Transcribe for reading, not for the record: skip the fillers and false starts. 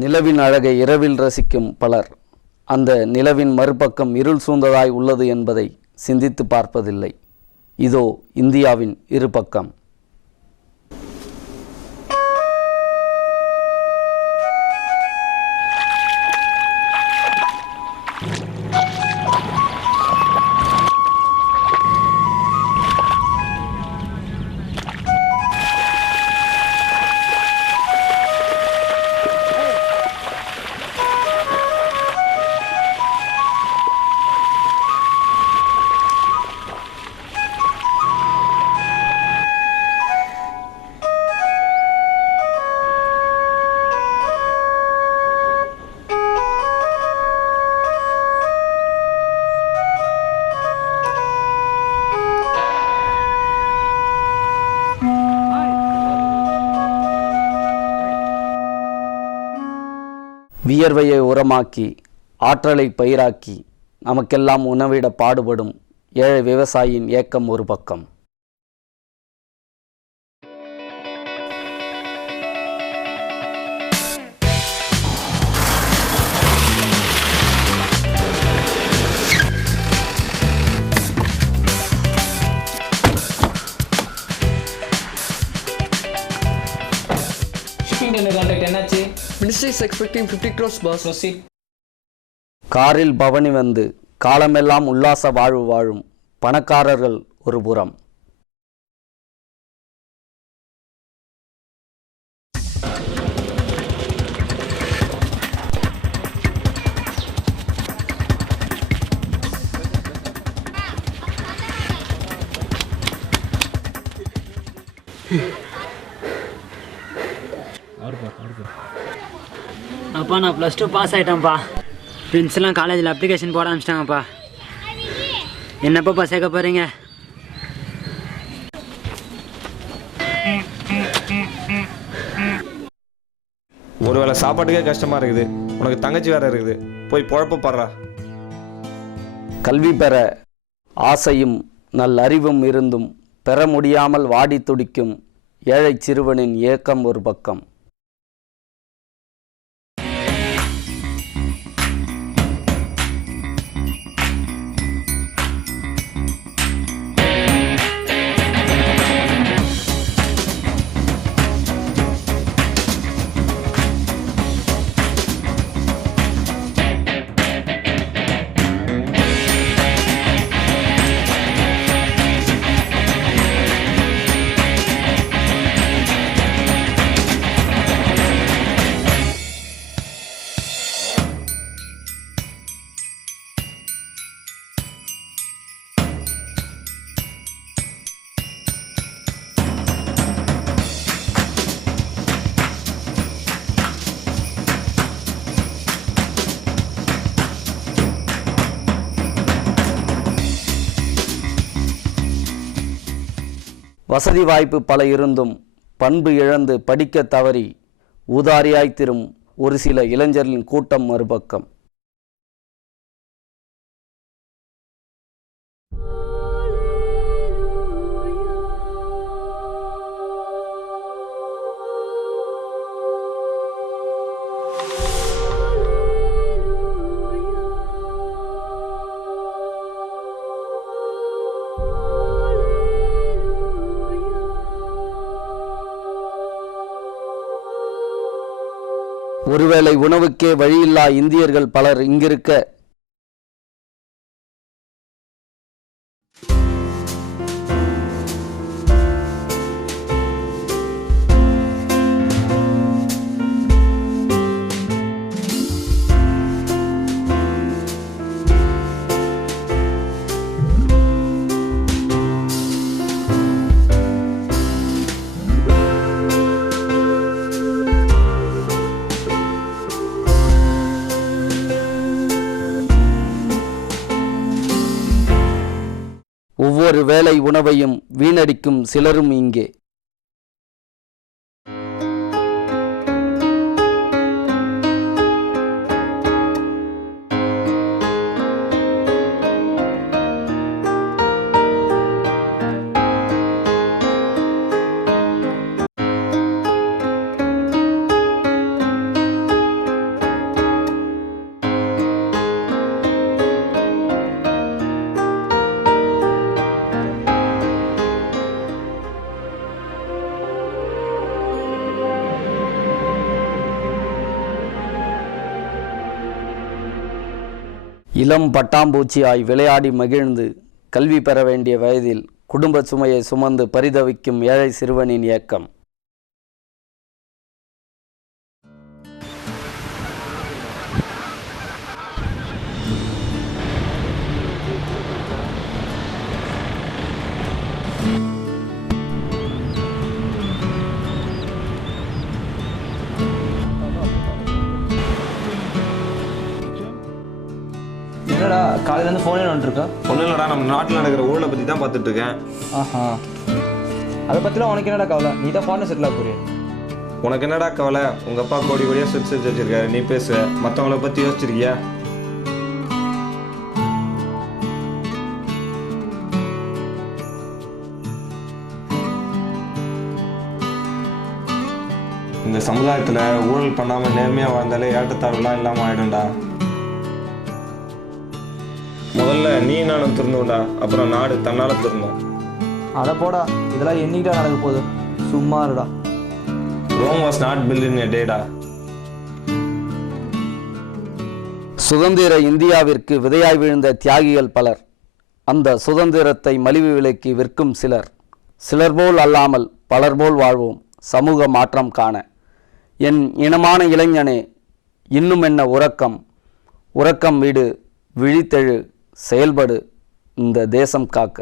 நிலவின் அழகை இரவில் ரசிக்கும் பலர் அந்த நிலவின் மறுபக்கம் இருள் சூழ்ந்ததாய் உள்ளது என்பதை சிந்தித்து பார்ப்பதில்லை. இதோ இந்தியாவின் இருபக்கம். வியர்வையை உரமாக்கி ஆற்றலை பயிராக்கி நமக்கெல்லாம் உணவிட பாடுபடும் ஏழை விவசாயியின் ஏக்கம் ஒரு பக்கம். Ministry is expecting 50 crores, boss. Proceed. காரில் பவனி வந்து காலமெல்லாம் உல்லாச வாழ்வு வாழும் பணக்காரர்கள் ஒரு புறம். அப்பா நான் +2 பாஸ் ஆகிட்டேன்ப்பா. ஃப்ரெண்ட்ஸ்லாம் காலேஜில் அப்ளிகேஷன் போட ஆரம்பிச்சிட்டாங்கப்பா. என்னப்பாப்பா சேர்க்க போகிறீங்க? ஒருவேளை சாப்பாட்டுக்கே கஷ்டமாக இருக்குது, உனக்கு தங்கச்சி வேற இருக்குது, போய் பொழப்ப பாடுறா. கல்வி பெற ஆசையும் நல்லறிவும் இருந்தும் பெற முடியாமல் வாடி துடிக்கும் ஏழை சிறுவனின் ஏக்கம் ஒரு பக்கம். வசதி வாய்ப்பு பல இருந்தும் பண்பு இழந்து படிக்க தவறி ஊதாரியாய் திரும் ஒரு சில இளைஞர்களின் கூட்டம் மறுபக்கம். ஒருவேளை உணவுக்கே வழியில்லா இந்தியர்கள் பலர் இங்கிருக்க ஒவ்வொரு வேளை உணவையும் வீணடிக்கும் சிலரும் இங்கே. இளம் பட்டாம்பூச்சியாய் விளையாடி மகிழ்ந்து கல்வி பெற வேண்டிய வயதில் குடும்ப சுமையை சுமந்து பரிதவிக்கும் ஏழை சிறுவனின் ஏக்கம். என்னடா காலையிலேருந்து ஃபோனே வந்துருக்கா? ஒன்றும் இல்லைடா, நம்ம நாட்டில் நடக்கிற ஊழலை பற்றி தான் பார்த்துட்டு இருக்கேன். ஆஹா, அதை பற்றிலாம் உனக்கு என்னடா கவலை? நீ தான் ஃபாரின் செட்டில் ஆக உனக்கு என்னடா கவலை? உங்கள் அப்பா கோடி கோடியாக செட் செஞ்சு வச்சிருக்காரு, நீ பேசு. மற்றவங்கள பற்றி யோசிச்சிருக்கியா? இந்த சமுதாயத்தில் ஊழல் பண்ணாமல் நேர்மையாக வாழ்ந்தாலே ஏற்றத்தாழ்வுலாம் இல்லாமல் ஆகிடும்டா. முதல்ல நீ நானும் திருந்தோம்டா, அப்புறம் நாடு தன்னால் திருந்தோம். அதை போடா, இதெல்லாம் என்னைக்கிட்டா நடக்க போகுது? சும்மா இருடா. Rome was not built in a டேடா. சுதந்திர இந்தியாவிற்கு விதையாய் விழுந்த தியாகிகள் பலர். அந்த சுதந்திரத்தை மலிவு விலைக்கு விற்கும் சிலர். சிலர் போல் அல்லாமல் பலர் போல் வாழ்வோம், சமூக மாற்றம் காண. என் இனமான இளைஞனே, இன்னும் என்ன உறக்கம்? உறக்கம் விடு, விழித்தெழு, செயல்படு, இந்த தேசம் காக்க.